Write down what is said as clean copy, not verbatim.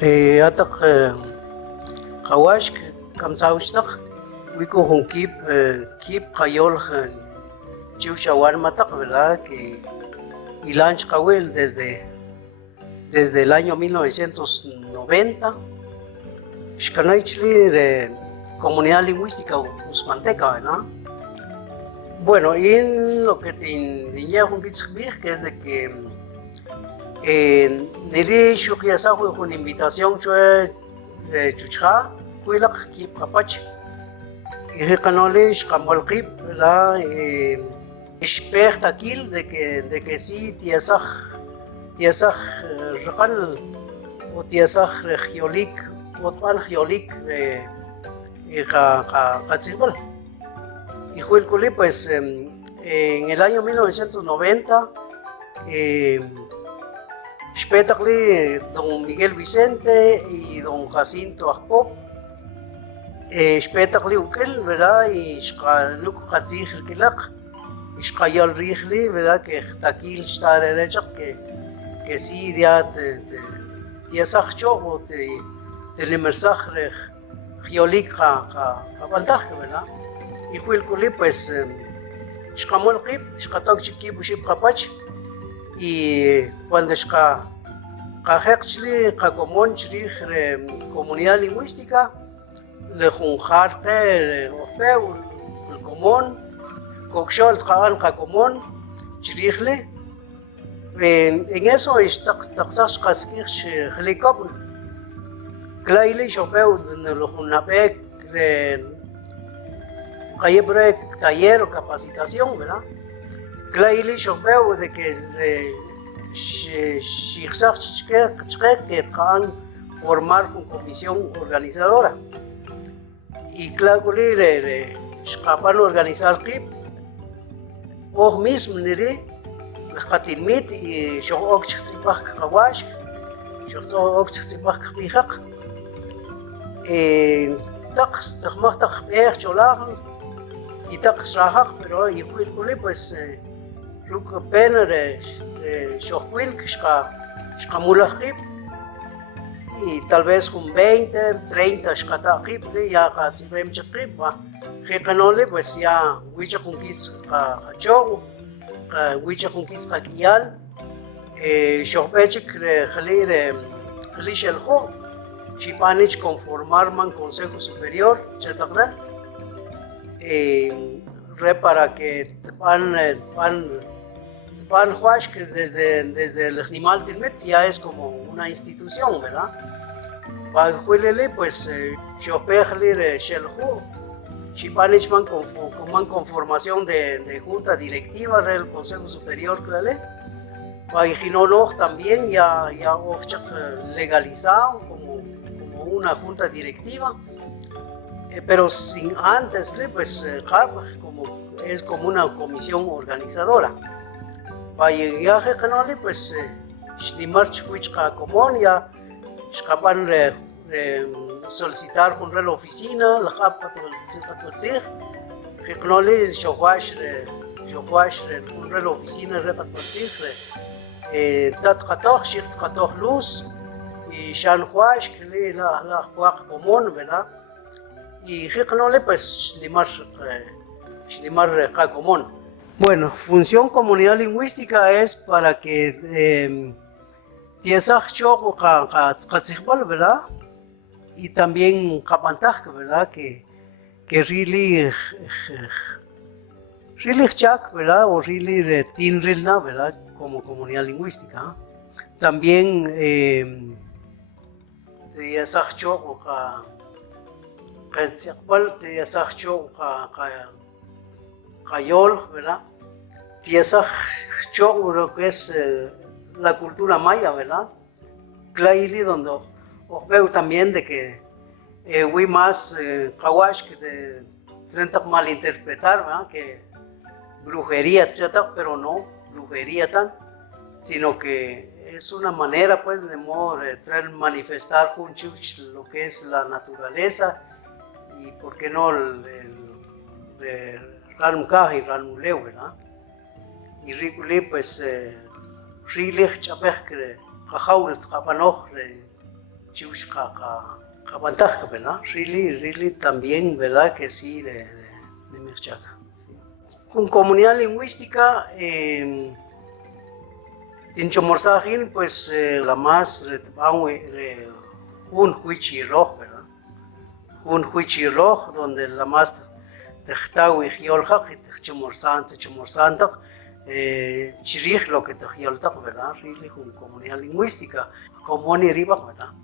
Atak Kawashk Kamsaustak Wiko Hon Kip Kayol Chiuchawan Matak, ¿verdad? Que Ilanch Kawel desde el año 1990, Shkanaichli de Comunidad Lingüística Usmanteca, ¿verdad? Bueno, y en lo que te indiqué un que es de que Niri Shukiasahu con invitación de Chucha, Kuilak Kip Kapach, y Canole Shkamalkip, la Ishpertakil de que sí, Tiasaj Rakal o Tiasaj Regiolik, Otpan Giolik de Katzibal. Y Huilculi, pues en el año 1990, Spetakli, don Miguel Vicente y don Jacinto Akpop, Spetakli Ukel, ¿verdad? Y Shkaluk Katzig Kilak, y Shkayal Rigli, ¿verdad? Que Takil Starerechak, que sí, ya Tiasachcho o te Limersach Giolik Kabantaj, ¿verdad? Y Huilculi, pues Shkamol Kip, Shkatok Chikip Uship Kapach, y cuando Kajekchli, Kakomon Chirij, Comunidad Lingüística, le Junjarte, Opeu, el Común, Kokshol, Kaan, Kakomon, Chirijle, en eso es Taxas Kaskich, Helicop, Claile, Chopeu, el Junapec, Cayebre, taller o capacitación, ¿verdad? Claile, Chopeu, de que que van formar con comisión organizadora. Y claro, escapan organizar KIP, o mismo, niri, Hatinmit y Shok Tzipach Kawash, Shok Tzipach Pijak, Tax, Tachmach Cholach, y Tax Rahak, pero y Huilculi, pues, Ruk Penner de Shokwil, Shkamulachip, y tal vez con 20, 30 Shkatakip, ya Hatzibem Chakip, Hekanole, pues ya Wichakunkis Kachog, Wichakunkis Kakial, Shopechik Helir Helishelho, Shipanich conformarman Consejo Superior, Chetagra, para que Pan Huash, que desde el animal Tilmet ya es como una institución, ¿verdad? Bajuelele, pues, Shopechlir Shelhu, Shipanich man conformación de junta directiva del Consejo Superior, ¿claro? Bajinono también ya legalizado como una junta directiva, pero sin antes, pues, es como una comisión organizadora. Viaje canole, pues, Shlimarch Huichka Comón ya escapan solicitar con la oficina, la Japa Tulzir, Hecnole, Showash, con la oficina, Repatulzir, Tat Katoch, Shirt Katoch Luz, y Shan Huash, que le la Huac Común, ¿verdad? Y Hecnole, pues, Shlimar Común. Bueno, función comunidad lingüística es para que Tiesach Choco Katzikbal, ¿verdad? Y también Kapantaj, ¿verdad? Que really Chak, ¿verdad? O really Tinrilna, ¿verdad? Como comunidad lingüística. También Tiesach Choco Katzikbal, Tiesach Choco Kayol, ¿verdad? Tiesach Choco, lo que es la cultura maya, ¿verdad? Claili, donde veo también de que hubo más Kawash que de 30 malinterpretar, ¿verdad? Que brujería, etc., pero no brujería tan, sino que es una manera, pues, de modo de manifestar con lo que es la naturaleza y, ¿por qué no, el Ranumkaj y Ranuleu, ¿verdad? Y Riculi, pues, Rilich Chapech, Kajaul, Kapanoj, chiush kabantaj, ¿verdad? Really también, ¿verdad? Que sí, de Mirchaca. Sí. Con comunidad lingüística, Tinchomorzajin, pues la más un huichiloj, ¿verdad? Un huichiloj donde la más tejtawi jiolja, que techomorzanta, chirij lo que tejiolta, ¿verdad? Really con comunidad lingüística, como ni riba, ¿verdad?